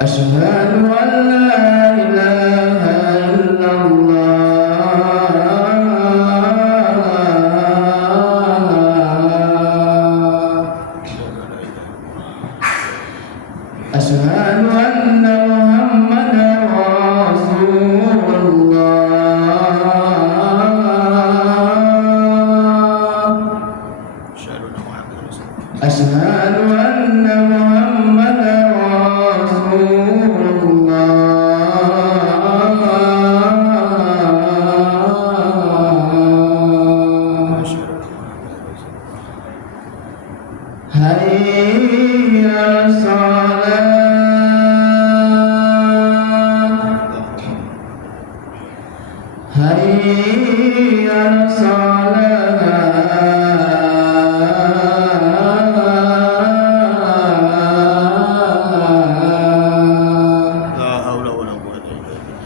أشهد أن لا إله إلا الله أشهد أن محمدا رسول الله أشهد أن محمدا رسول الله حي على الصلاة حي على الصلاة لا حول ولا قوة إلا بالله.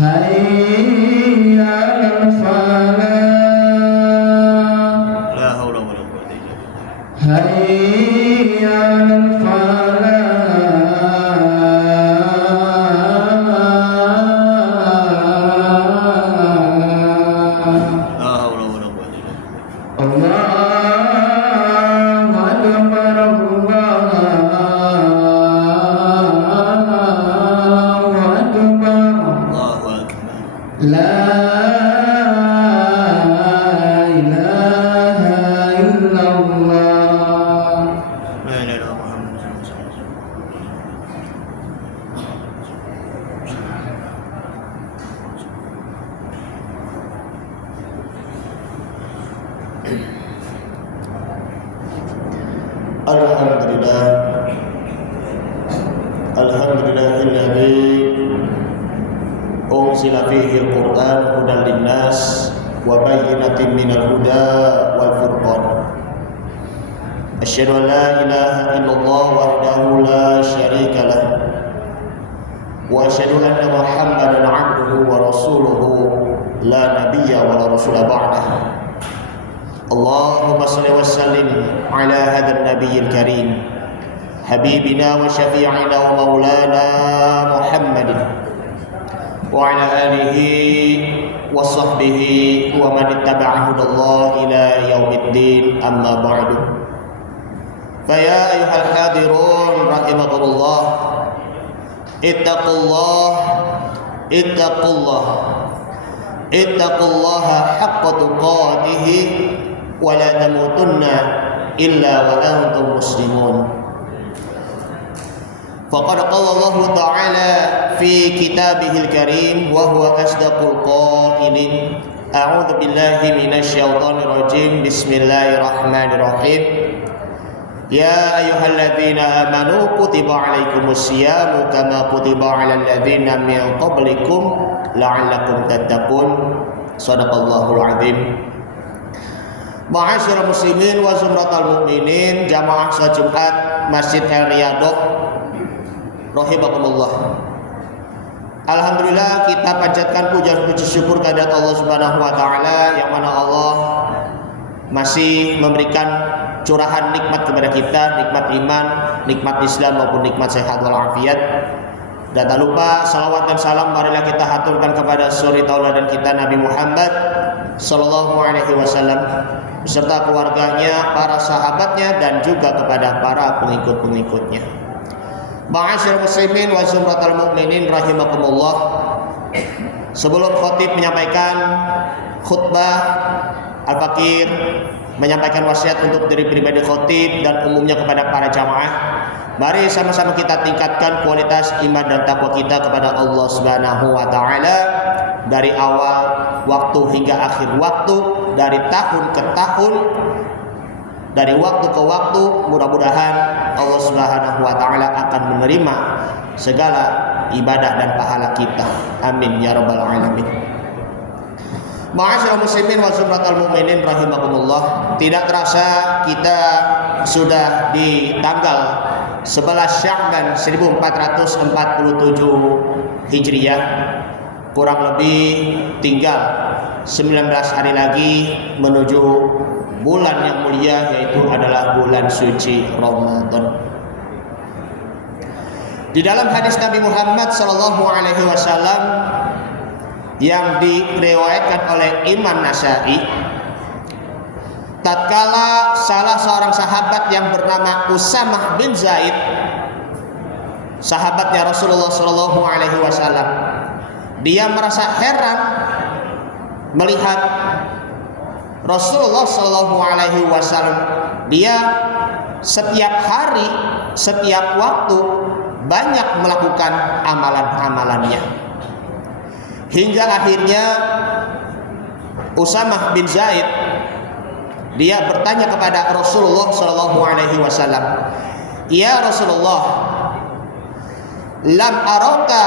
حي على الفلاح لا حول ولا قوة إلا بالله. حي على الفلاح لا حول ولا قوة إلا بالله. الله أكبر الله أكبر الله أكبر. لا إله إلا الله لا إله إلا محمد رسول الله. Alhamdulillah. Alhamdulillahilladzi unzila fihi al-Qur'an hudan linnas wa bayyinatin minal huda wal furqan. Asyhadu an la ilaha illallah wahdahu la syarika lah wa asyhadu anna Muhammadan 'abduhu wa rasuluhu la nabiyya wa la rasula ba'dah. Allahumma salli wa sallim ala hadzal nabiyil karim habibina wa syafi'ina wa maulana Muhammadin wa ala alihi wa sahbihi wa man ittaba'a hudallah ila yaumiddin, amma ba'du. Fa ya ayyuhal hadirun rahimakumullah, ittaqullah ittaqullaha haqqa tuqatih wa la tamutunna illa wa antum muslimun. Faqad qala Allah Ta'ala fi kitabihil karim wa huwa asdaqul qailin. A'udzu billahi minasy syaithanir rajim. Bismillahirrahmanirrahim. Ya ayyuhalladzina amanu kutiba 'alaikumus syiyamu kama kutiba 'alal ladzina min qablikum la'allakum tattaqun. Shadaqallahul 'azim. Ma'asyiral muslimin wa zumratal mukminin, jamaah salat Jumat Masjid Al Riyadhah rahimakumullah. Alhamdulillah, kita panjatkan puja puji syukur kehadirat Allah Subhanahu wa taala yang mana Allah masih memberikan curahan nikmat kepada kita, nikmat iman, nikmat Islam maupun nikmat sehat walafiat. Dan tak lupa salawat dan salam marilah kita haturkan kepada suri tauladan kita Nabi Muhammad sallallahu alaihi wasallam beserta keluarganya, para sahabatnya dan juga kepada para pengikut-pengikutnya. Ma'asyiral muslimin wa zumratal mukminin rahimakumullah. Sebelum khatib menyampaikan khutbah, al-fakir menyampaikan wasiat untuk diri pribadi khatib dan umumnya kepada para jamaah. Mari sama-sama kita tingkatkan kualitas iman dan takwa kita kepada Allah Subhanahu wa taala dari awal waktu hingga akhir waktu, dari tahun ke tahun, dari waktu ke waktu. Mudah-mudahan Allah Subhanahu wa taala akan menerima segala ibadah dan pahala kita. Amin ya rabbal alamin. Ma'asyiral muslimin wa zumratal mukminin rahimakumullah. Tidak terasa kita sudah di tanggal 11 Sya'ban 1447 Hijriah. Kurang lebih tinggal 19 hari lagi menuju bulan yang mulia, yaitu adalah bulan suci Ramadan. Di dalam hadis Nabi Muhammad sallallahu alaihi wasallam yang diriwayatkan oleh Imam Nasa'i, tatkala salah seorang sahabat yang bernama Usamah bin Zaid, sahabatnya Rasulullah sallallahu alaihi wasallam, dia merasa heran melihat Rasulullah sallallahu alaihi wasallam, dia setiap hari, setiap waktu banyak melakukan amalan-amalannya. Hingga akhirnya Usamah bin Zaid dia bertanya kepada Rasulullah sallallahu alaihi wasallam, "Ya Rasulullah, lam araka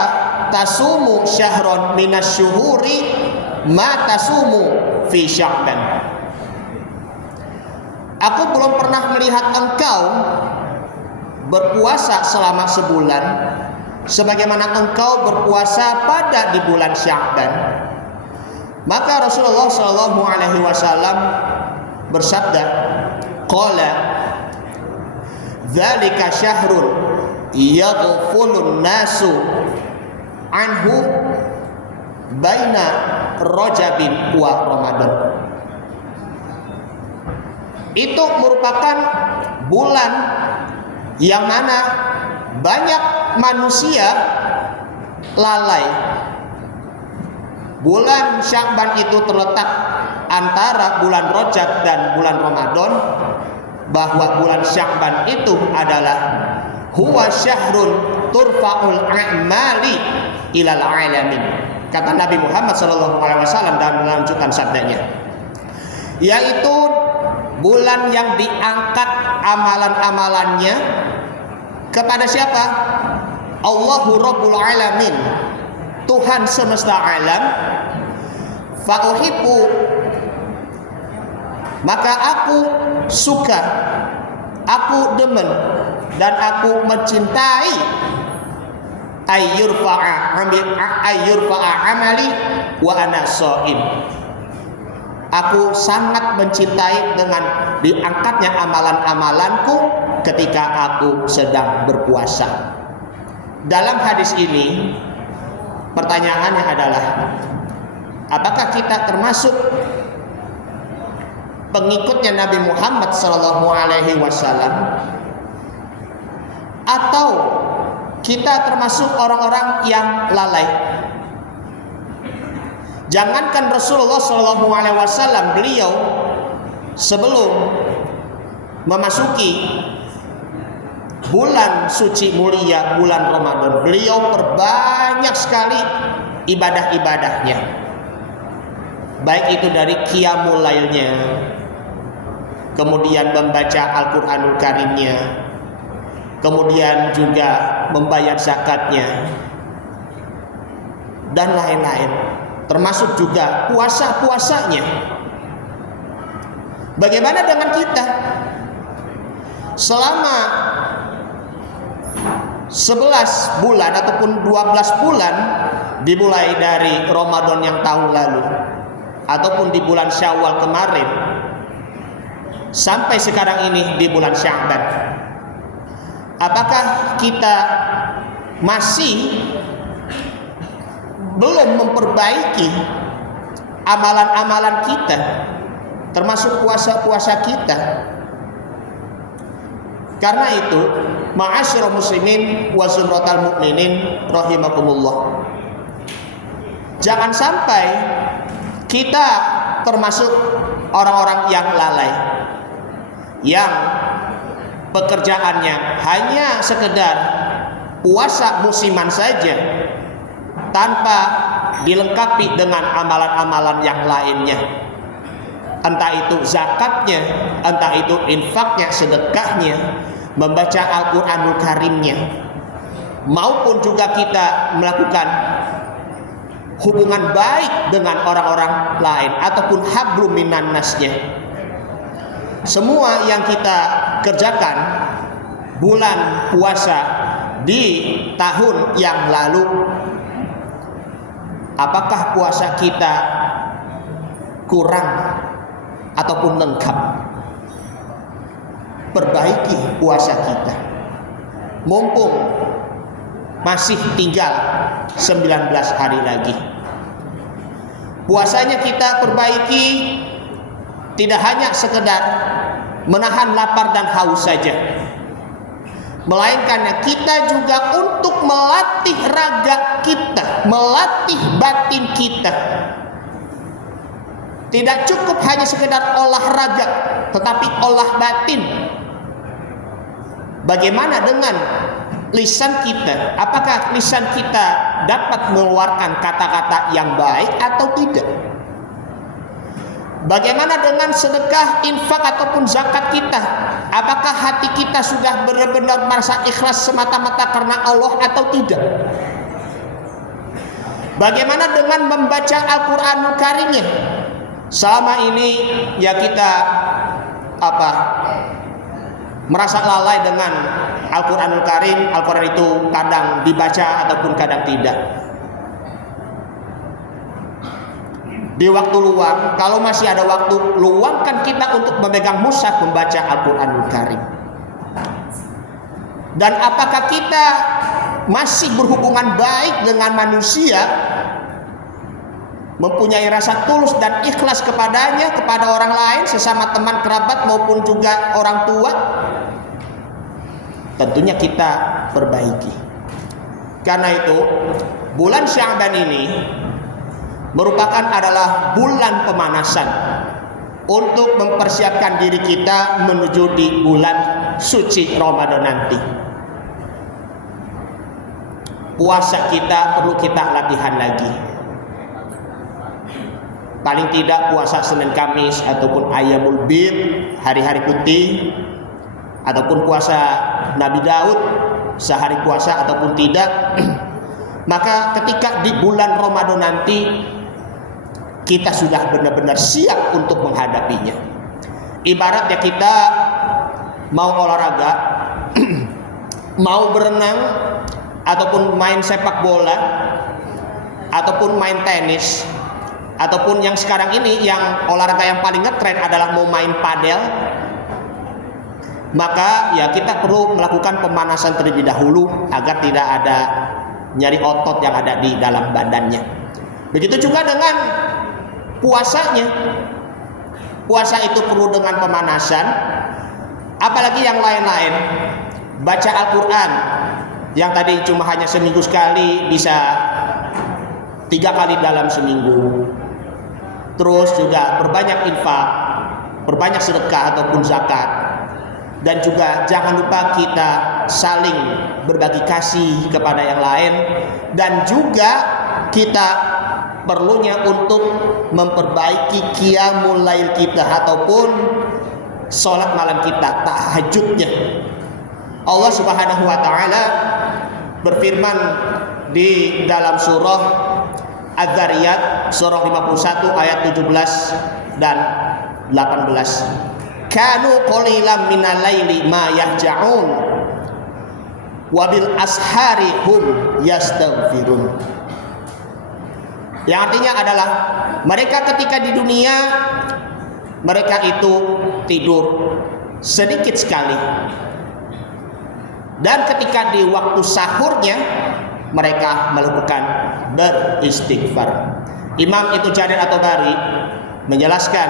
tasumu syahron minasyuhuri ma tasumu fi Sya'ban." Aku belum pernah melihat engkau berpuasa selama sebulan sebagaimana engkau berpuasa pada di bulan Sya'ban. Maka Rasulullah sallallahu alaihi wasallam bersabda, qala dzalika syahrun yaghfulun nasu anhu baina Rajabin wa Ramadan. Itu merupakan bulan yang mana banyak manusia lalai. Bulan Sya'ban itu terletak antara bulan Rajab dan bulan Ramadan, bahwa bulan Sya'ban itu adalah huwa syahrun turfa'ul a'mali ilal alamin. Kata Nabi Muhammad sallallahu alaihi wasallam dalam melanjutkan sabdanya, yaitu bulan yang diangkat amalan-amalannya kepada siapa? Allahu Rabbul Alamin, Tuhan semesta alam. Fa'uhibbu, maka aku suka, aku demen, dan aku mencintai ayyurfa'a amali wa ana shaim. Aku sangat mencintai dengan diangkatnya amalan-amalanku ketika aku sedang berpuasa. Dalam hadis ini pertanyaannya adalah, apakah kita termasuk pengikutnya Nabi Muhammad sallallahu alaihi wasallam, atau kita termasuk orang-orang yang lalai? Jangankan Rasulullah sallallahu alaihi wasallam, beliau sebelum memasuki bulan suci mulia bulan Ramadan, beliau perbanyak sekali ibadah-ibadahnya, baik itu dari qiyamul lailnya, kemudian membaca Al-Qur'anul Karimnya, kemudian juga membayar zakatnya, dan lain-lain, termasuk juga puasa-puasanya. Bagaimana dengan kita? Selama 11 bulan ataupun 12 bulan, dimulai dari Ramadan yang tahun lalu ataupun di bulan Syawal kemarin sampai sekarang ini di bulan Sya'ban, apakah kita masih belum memperbaiki amalan-amalan kita, termasuk puasa-puasa kita? Karena itu, ma'asyiral muslimin wa zumratal mukminin rahimakumullah, jangan sampai kita termasuk orang-orang yang lalai, yang pekerjaannya hanya sekedar puasa musiman saja tanpa dilengkapi dengan amalan-amalan yang lainnya, entah itu zakatnya, entah itu infaknya, sedekahnya, membaca Al-Qur'anul Karimnya, maupun juga kita melakukan hubungan baik dengan orang-orang lain ataupun hablum minan nasnya. Semua yang kita kerjakan bulan puasa di tahun yang lalu, apakah puasa kita kurang ataupun lengkap? Perbaiki puasa kita. Mumpung masih tinggal 19 hari lagi. Puasanya kita perbaiki, tidak hanya sekedar menahan lapar dan haus saja, melainkan kita juga untuk melatih raga kita, melatih batin kita. Tidak cukup hanya sekedar olahraga, tetapi olah batin. Bagaimana dengan lisan kita? Apakah lisan kita dapat mengeluarkan kata-kata yang baik atau tidak? Bagaimana dengan sedekah, infak ataupun zakat kita? Apakah hati kita sudah benar-benar merasa ikhlas semata-mata karena Allah atau tidak? Bagaimana dengan membaca Al-Qur'anul Karimnya? Selama ini ya kita merasa lalai dengan Al-Qur'anul Karim. Al-Qur'an itu kadang dibaca ataupun kadang tidak. Di waktu luang, kalau masih ada waktu, luangkan kita untuk memegang mushaf membaca Al-Qur'anul Karim. Dan apakah kita masih berhubungan baik dengan manusia, mempunyai rasa tulus dan ikhlas kepadanya, kepada orang lain, sesama teman kerabat maupun juga orang tua? Tentunya kita perbaiki. Karena itu bulan Sya'ban ini merupakan adalah bulan pemanasan untuk mempersiapkan diri kita menuju di bulan suci Ramadan nanti. Puasa kita perlu kita latihan lagi. Paling tidak puasa Senin Kamis ataupun Ayyamul Bid, hari-hari putih, ataupun puasa Nabi Daud, sehari puasa ataupun tidak. Maka ketika di bulan Ramadan nanti kita sudah benar-benar siap untuk menghadapinya. Ibaratnya kita mau olahraga, mau berenang, ataupun main sepak bola, ataupun main tenis, ataupun yang sekarang ini yang olahraga yang paling ngetren adalah mau main padel. Maka ya kita perlu melakukan pemanasan terlebih dahulu agar tidak ada nyari otot yang ada di dalam badannya. Begitu juga dengan puasanya. Puasa itu perlu dengan pemanasan. Apalagi yang lain-lain. Baca Al-Quran yang tadi cuma hanya seminggu sekali bisa 3 kali dalam seminggu. Terus juga berbanyak infak, berbanyak sedekah ataupun zakat. Dan juga jangan lupa kita saling berbagi kasih kepada yang lain. Dan juga kita perlunya untuk memperbaiki qiyamul lail kita ataupun sholat malam kita, tahajudnya. Allah Subhanahu wa taala berfirman di dalam surah Az-Zariyat surah 51 ayat 17 dan 18. Kanu qalilan minal laili ma yahja'un wa bil ashari hum yastaghfirun. Yang artinya adalah mereka ketika di dunia mereka itu tidur sedikit sekali. Dan ketika di waktu sahurnya mereka melakukan beristighfar. Imam Ibnu Jarir At-Tabari menjelaskan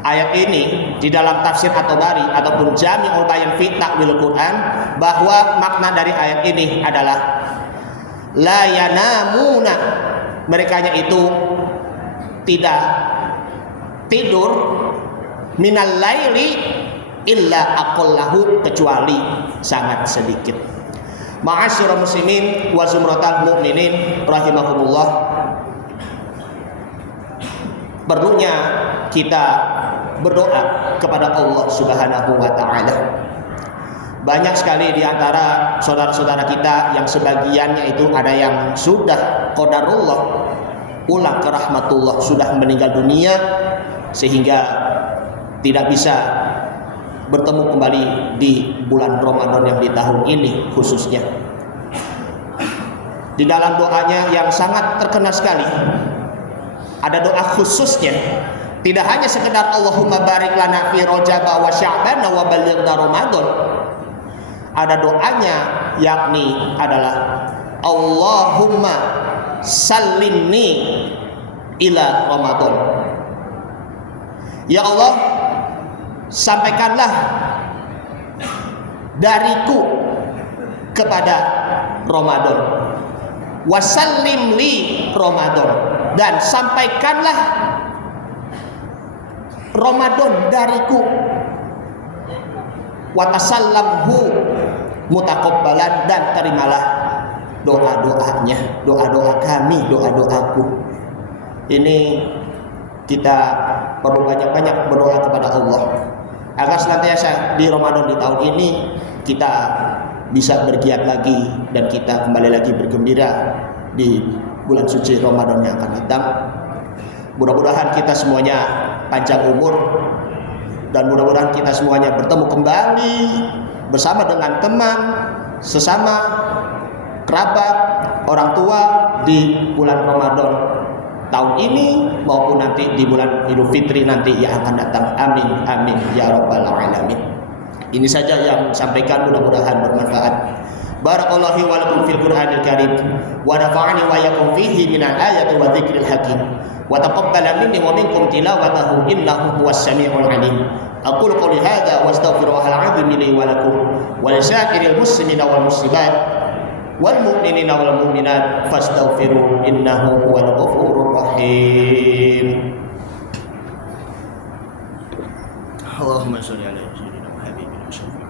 ayat ini di dalam tafsir At-Tabari ataupun Jami'ul Bayan fi Ta'wil Quran, bahwa makna dari ayat ini adalah la yanamuna, merekanya itu tidak tidur minal laili illa aqallahu, kecuali sangat sedikit. Ma'asyiral muslimin wa zumratal mu'minin rahimahumullah, perlunya kita berdoa kepada Allah Subhanahu wa taala. Banyak sekali di antara saudara-saudara kita yang sebagiannya itu ada yang sudah qadarullah, pulang ke rahmatullah, sudah meninggal dunia sehingga tidak bisa bertemu kembali di bulan Ramadan yang di tahun ini khususnya. Di dalam doanya yang sangat terkenal sekali, ada doa khususnya, tidak hanya sekedar Allahumma barik lana fi Rajab wa Sya'ban wa ballighna Ramadan. Ada doanya, yakni adalah Allahumma sallimni ila Ramadan. Ya Allah, sampaikanlah dariku kepada Ramadan. Wasallim li Ramadan, dan sampaikanlah Ramadan dariku. Watasallamhu mutakabbalan, dan terimalah doa-doanya, doa-doa kami, doa-doaku. Ini kita perlu banyak-banyak berdoa kepada Allah agar senantiasa di Ramadan di tahun ini kita bisa bergiat lagi dan kita kembali lagi bergembira di bulan suci Ramadan yang akan datang. Mudah-mudahan kita semuanya panjang umur, dan mudah-mudahan kita semuanya bertemu kembali bersama dengan teman, sesama, kerabat, orang tua di bulan Ramadan tahun ini maupun nanti di bulan Idul Fitri nanti yang akan datang. Amin amin ya rabbal alamin. Ini saja yang sampaikan, mudah-mudahan bermanfaat. Barakallahu wa lakum fil Qur'anil Karim wa nafa'ani wa yakum fihi minal ayati wa dzikril hakim wa taqabbala minni wa minkum tilawatahu innahu huwas samiul alim. Aqulu qouli hadza wa astaghfirullahal azim li wa lakum wa lisa'iril muslimina wal muslimat wal mu'minina wal mu'minat fastaghfiru innahu huwal ghafurur rahim. Allahumma shalli ala sayyidina wa habibina Muhammad.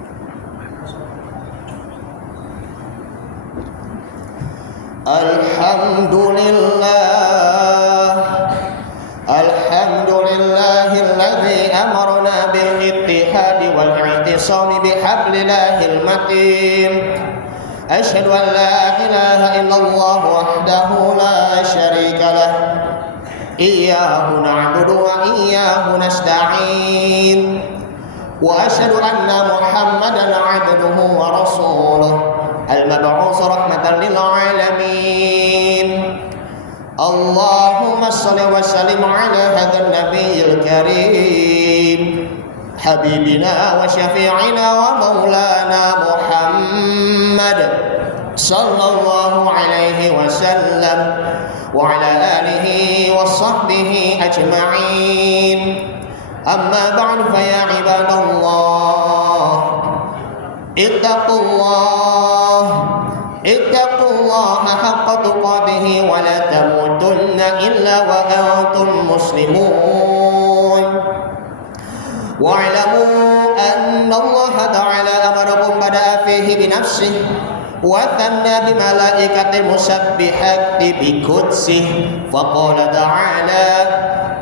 Alhamdulillahilladzi amarna bil ittihadi wal i'tisami bihablillahil matin. Asyhadu an la ilaha illallah wahdahu la syarika lah. Iyyahu na'budu wa iyyahu nasta'in. Wa asyhadu anna Muhammadan 'abduhu wa rasuluhu al-mab'uts rahmatan lil 'alamin. Allahumma shalli wa sallim 'ala hadzal nabiyil karim habibina wa syafi'ina wa maulana Muhammad sallallahu alaihi wasallam wa ala alihi wa sahbihi ajma'in. Amma ba'du, fa ya ibadallah ittaqullaha haqqa tuqatih wa la tamutunna illa wa antum muslimun. واعلموا أن الله تعالى أمركم بدأ فيه بنفسه وثنى بملائكة المسبحات بقدسه فقال تعالى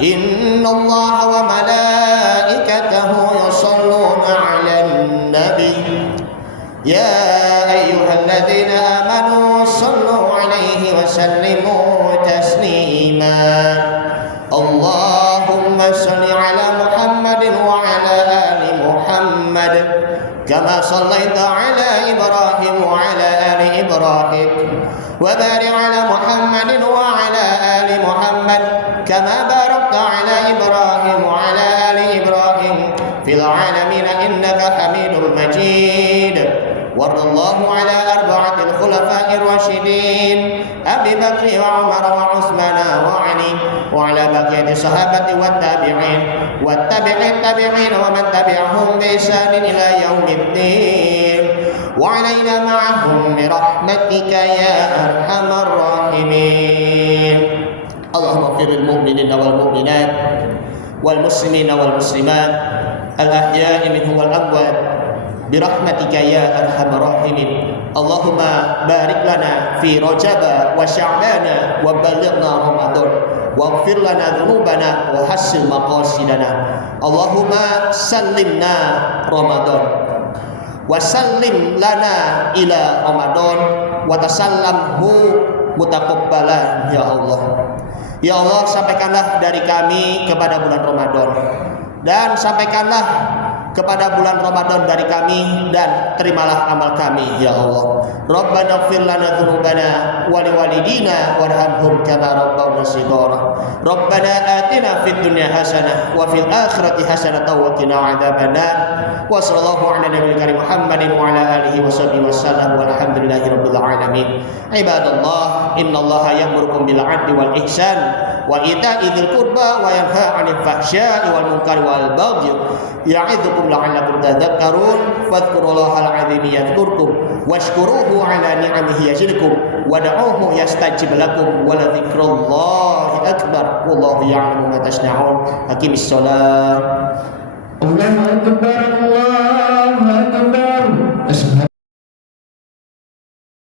إن الله وملائكته يصلون على النبي يا أيها الذين آمنوا صلوا عليه وسلموا تسليما. اللهم صل على محمد وعلى آل محمد كما صليت على إبراهيم وعلى آل إبراهيم وبارك على محمد وعلى آل محمد كما باركت على إبراهيم وعلى آل إبراهيم في العالمين إنك حميد مجيد. وارض الله على أربعة الخلفاء الراشدين أبي بكر وعمر وعثمان وعلي وعلى بقية الصحابة والتابعين ومن تبعهم بإحسان إلى يوم الدين وعلينا معهم برحمتك يا أرحم الراحمين. اللهم اغفر للمؤمنين والمؤمنات والمسلمين والمسلمات الأحياء منهم والأموات برحمتك يا أرحم الراحمين. اللهم بارك لنا في رجب وشعبان وبلغنا رمضان واغفر لنا ذنوبنا وحسن مقاصدنا. اللهم سلمنا رمضان وسلم لنا إلى رمضان وتسلمه mutakabbalan ya Allah. Ya Allah, sampaikanlah dari kami kepada bulan Ramadan, dan sampaikanlah kepada bulan Ramadan dari kami dan terimalah amal kami ya Allah. Rabbana ighfir lana dzunubana wa liwalidina warhamhum kama rabbawna shighara. Rabbana atina fid dunya hasanah wa fil akhirati hasanah wa qina adzabannar. Wa sallallahu ala nabiyil karim Muhammadin wa ala alihi wa sahbihi wasallam walhamdulillahi rabbil alamin. Ibadallah, innallaha ya'murukum bil 'adli wal ihsan wa ita'i dzil qurba wa yanha 'anil fahsya'i wal munkari wal baghi ya'idzukum la'allakum tadhakkarun. Fadhkurullahal 'azim yadhkurkum washkuruhu 'ala ni'amihi yazidkum wad'uuhu yastajib lakum wa la dzikrullahi akbar wallahu ya'lamu ma tasna'un. Haqimis shalah. Allahu akbar, Allahu